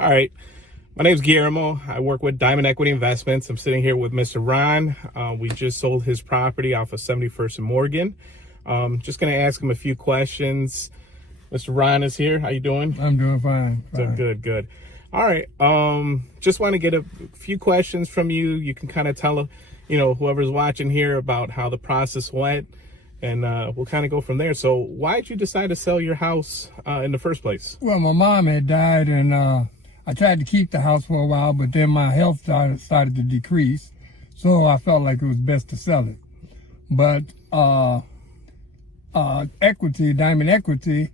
All right. My name is Guillermo. I work with Diamond Equity Investments. I'm sitting here with Mr. Ron. We just sold his property off of 71st and Morgan. Just going to ask him a few questions. Mr. Ron is here. How you doing? I'm doing fine. Good. All right. Just want to get a few questions from you. You can kind of tell, whoever's watching here about how the process went, and we'll kind of go from there. So why did you decide to sell your house in the first place? Well, my mom had died, and I tried to keep the house for a while, but then my health started to decrease, so I felt like it was best to sell it. But Diamond Equity,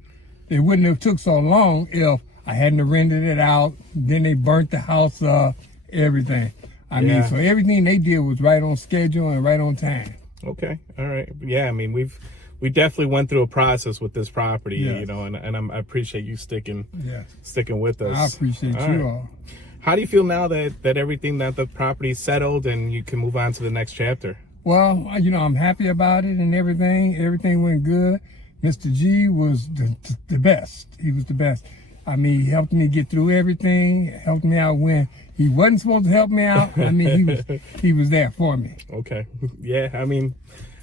it wouldn't have took so long if I hadn't have rented it out. Then they burnt the house up, everything. I mean, so everything they did was right on schedule and right on time. Okay. All right. Yeah. I mean, we definitely went through a process with this property, Yes. and I appreciate you sticking with us. I appreciate you all. How do you feel now that everything, that the property's settled and you can move on to the next chapter? Well, I'm happy about it and everything. Everything went good. Mr. G was the best. He was the best. I mean, he helped me get through everything, helped me out when he wasn't supposed to help me out. I mean, he was there for me. Okay. Yeah, I mean,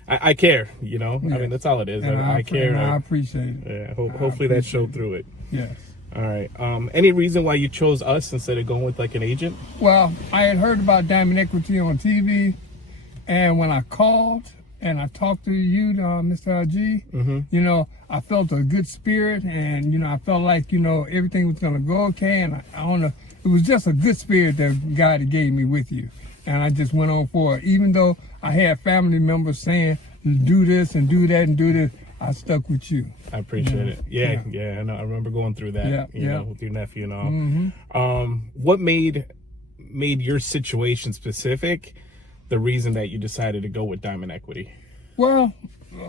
I care, I mean, that's all it is. I care. And I appreciate it. Yeah, hopefully that showed through it. Yes. All right. Any reason why you chose us instead of going with like an agent? Well, I had heard about Diamond Equity on TV, and when I called and I talked to you, Mr. G, I felt a good spirit, and I felt like everything was gonna go okay, and I don't know, it was just a good spirit that God had gave me with you, and I just went on for it. Even though I had family members saying do this and do that and do this, I stuck with you. I appreciate it. Yeah. I know. I remember going through that. With your nephew and all. What made your situation specific the reason that you decided to go with Diamond Equity? Well,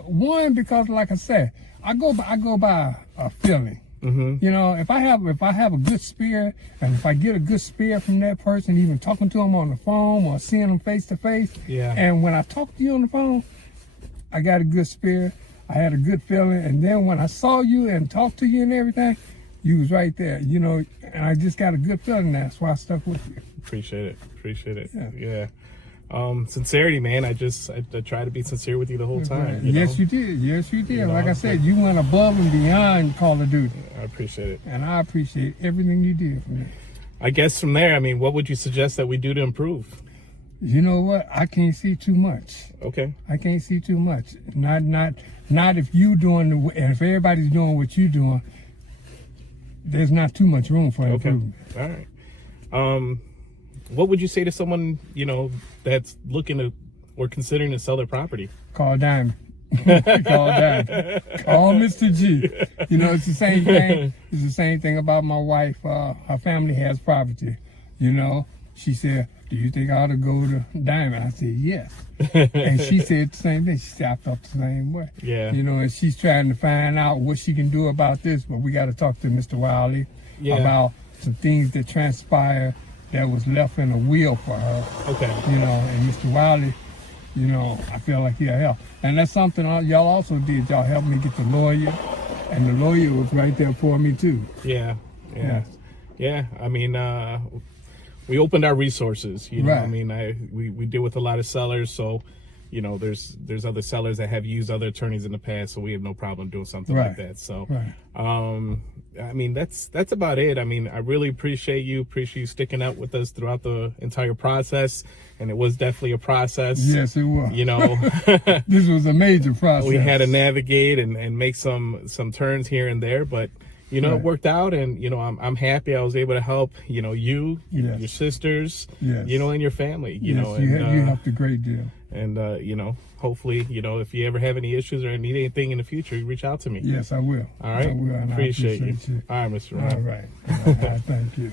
one, because like I said, I go by a feeling. If I have a good spirit, and if I get a good spirit from that person, even talking to them on the phone or seeing them face to face, and when I talk to you on the phone, I got a good spirit. I had a good feeling, and then when I saw you and talked to you and everything, you was right there, and I just got a good feeling. That's why I stuck with you. Appreciate it. Yeah. Sincerity, man. I try to be sincere with you the whole time. Yes, you did. Like I said, you went above and beyond Call of Duty. I appreciate it. And I appreciate everything you did for me. I guess from there, I mean, what would you suggest that we do to improve? You know what? I can't see too much. Okay. I can't see too much. Not if you doing, and if everybody's doing what you're doing, there's not too much room for improvement. All right. What would you say to someone, that's looking to or considering to sell their property? Call Diamond. Call Diamond. Call Mr. G. It's the same thing. It's the same thing about my wife. Her family has property. She said, do you think I ought to go to Diamond? I said, yes. And she said the same thing. She said, I felt the same way. Yeah. And she's trying to find out what she can do about this, but we got to talk to Mr. Wiley about some things that transpired that was left in a will for her. Okay. And Mr. Wiley, I feel like he'll help. And that's something y'all also did. Y'all helped me get the lawyer, and the lawyer was right there for me too. Yeah. I mean, we opened our resources. I mean, we deal with a lot of sellers, so there's other sellers that have used other attorneys in the past, so we have no problem doing something like that. So, I mean, that's about it. I mean, I really appreciate you sticking out with us throughout the entire process, and it was definitely a process. Yes, it was. This was a major process. We had to navigate and make some turns here and there, but it worked out, and I'm happy I was able to help you, your sisters, and your family. You helped a great deal. And hopefully, if you ever have any issues or need anything in the future, you reach out to me. Yes, I will. All right. I will. Appreciate you. you. All right, Mr. Ron. All right. Thank you.